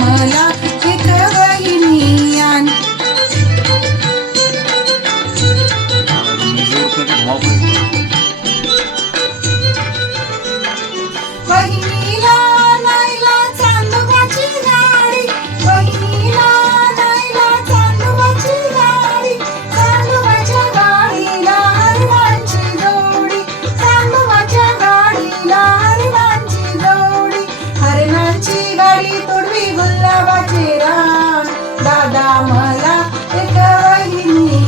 कमला गुलाबाचे रान दादा मला एक वहिनी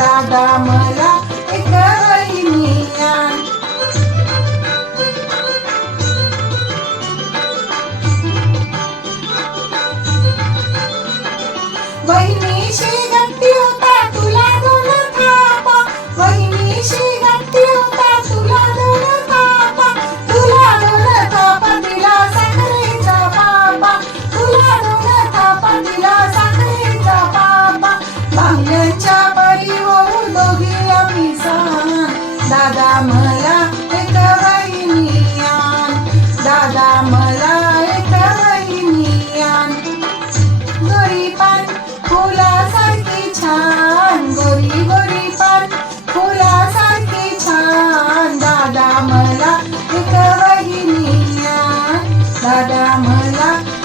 दादा मला एक वहिनी बहिणी शेगा Bismillah.